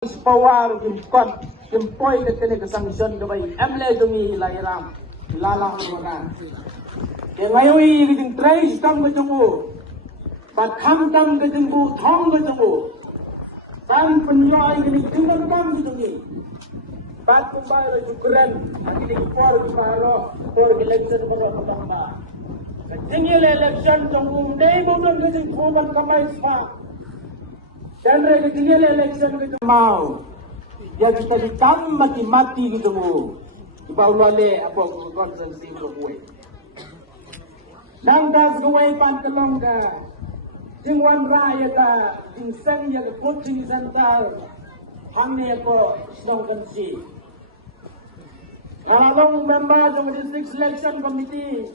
Power impoi ke tele sanction ke bai amle dungi lairam lalang mana ke ngayoi ke trai stam ke jungu bat kham tam ke jungu thong ke jungu kan penjoi ke jungu tam ke jungi bat kumbai le jukuran ini por ke paro por ke election ko ba tinggal election jungu dei bodon ke jungu ban kamai sma dan rega tinggal election ke mau ya kita ditam mati-mati gitu mu. Iba ulale apa konsensi gue. Nang das gue pantelong ka. Jingwan raya ta jingseng ya ke coaching center. Hamne ko konsensi. Kalau member jong district selection committee